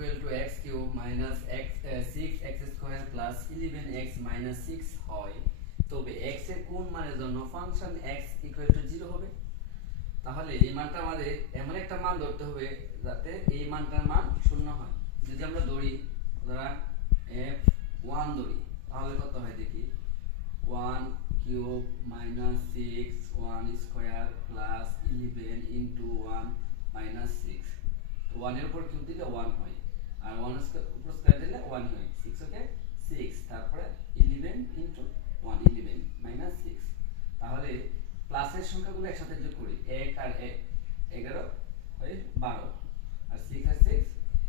Equal to x cube minus x 6x square plus 11x minus 6 হয়, তবে x এর কোন মানের জন্য ফাংশন x ইকুয়াল টু 0 হবে? তাহলে এই মানটা আমাদের এমন একটা মান ধরতে হবে যাতে এই মানটার মান শূন্য হয়। যদি আমরা ধরি ধরা f1 ধরি, তাহলে কত হয় দেখি, 1 cube minus 6 1 square plus 11 into 1 minus 6। তো 1 এর উপর কিউব দিলে 1 হয়, আর 1 এর উপর স্কয়ার দিলে 1 হয়। 6 ওকে 6, তারপরে 11 ইনটু 1 11 মাইনাস 6। তাহলে প্লাসের সংখ্যাগুলো একসাথে যোগ করি, 1 আর 1 11 হয় 12, আর 6 আর 6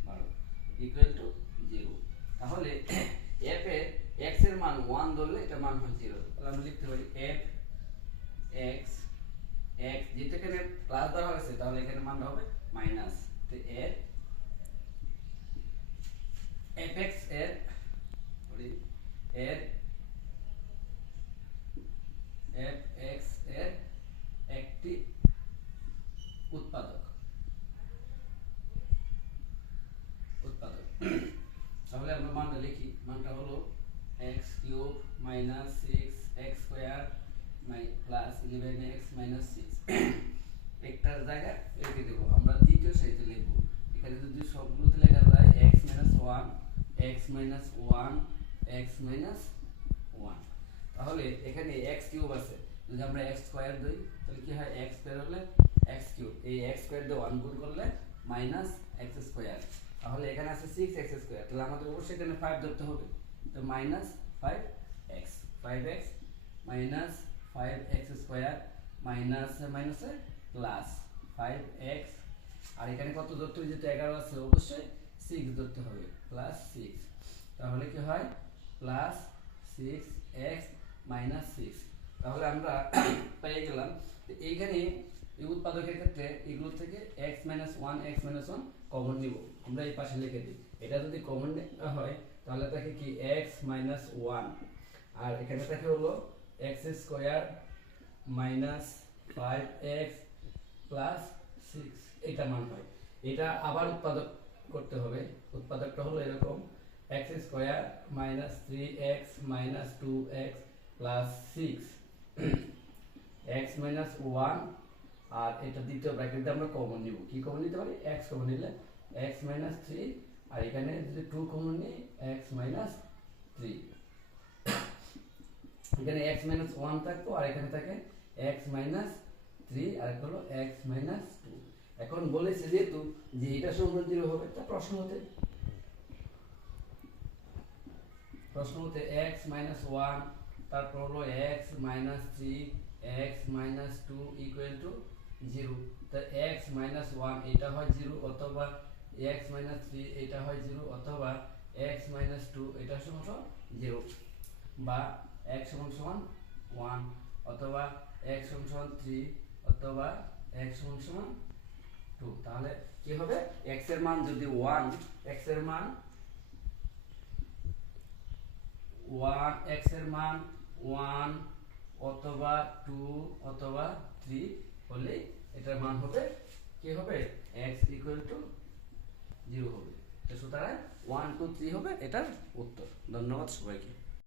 12 ইকুয়াল টু 0। তাহলে f এর x এর মান 1 ধরলে এটা মান হয় 0। তাহলে আমরা লিখতে পারি f x x, যেটা এখানে প্লাস ধরা হয়েছে তাহলে এখানে মানটা হবে মাইনাস। তো এর fx এর fx এর একটি উৎপাদক তাহলে আমরা মানটা লিখি, মানটা হলো x cube minus 6x square plus 11x minus 6। একটার জায়গায় রেখে দেব, আমরা দ্বিতীয় সারিতে লিখব। এখানে যদি সবগুলোতে লেখা যায় x minus 1 x minus 1 x minus 1, তাহলে এখানে x কিউব আছে, যদি আমরা x স্কয়ার দিই তাহলে কি হয়, x স্কয়ার হলে x কিউব, এই x স্কয়ার দিয়ে 1 গুণ করলে মাইনাস x স্কয়ার। তাহলে এখানে আছে 6x স্কয়ার, তাহলে আমাদের অবশ্যই এখানে 5 ধরতে হবে। তো minus 5x minus 5x square minus মাইনাসে প্লাস 5x, আর এখানে কত ধরতে হবে, যেহেতু 11 আছে অবশ্যই 6 ধরতে হবে, প্লাস 6। তাহলে কি হয়, প্লাস 6x মাইনাস 6। তাহলে আমরা পেয়ে গেলাম এইখানে এই উৎপাদকের ক্ষেত্রে এগুলো থেকে x minus 1 x minus 1 common নিব, আমরা এই পাশে লিখে দিই। এটা যদি কমন হয় তাহলে থাকে কি x মাইনাস 1, আর এখানে থাকে হলো x square minus 5x plus 6, এটা মান হয়। এটা আবার উৎপাদক করতে হবে, উৎপাদকটা হলো এরকম, x square minus 3x minus 2x plus 6 x minus 1, আর এটা দ্বিতীয় ব্র্যাকেটে আমরা কমন নিব। কি কমন নিতে পারি, x কমন নিলে x মাইনাস 3, আর এখানে যদি 2 কমন নিই x মাইনাস 3। এখানে x মাইনাস 1 থাকতো, আর এখানে থাকে x মাইনাস 3, আর এটা হলো x মাইনাস 2। এখন বলেছে যেহেতু যে এটা সমান 0 হবে, তা প্রশ্ন মতে x মাইনাস 1 তারপর হলো x minus 3 x minus 2 equal to 0। তো x মাইনাস 1 এটা হয় 0, অথবা x মাইনাস 3 এটা হয় 0, অথবা x মাইনাস 2 এটা সমান 0, বা x সমান 1, অথবা x সমান 3, অথবা x সমান 2। তাহলে কি হবে, x এর মান যদি 1, x এর মান 1 অথবা 2 অথবা 3 হলে এটার মান হবে কি হবে, x ইকুয়াল টু 0 হবে। তো সুতরাং 1 2 3 হবে এটার উত্তর। ধন্যবাদ সবাইকে।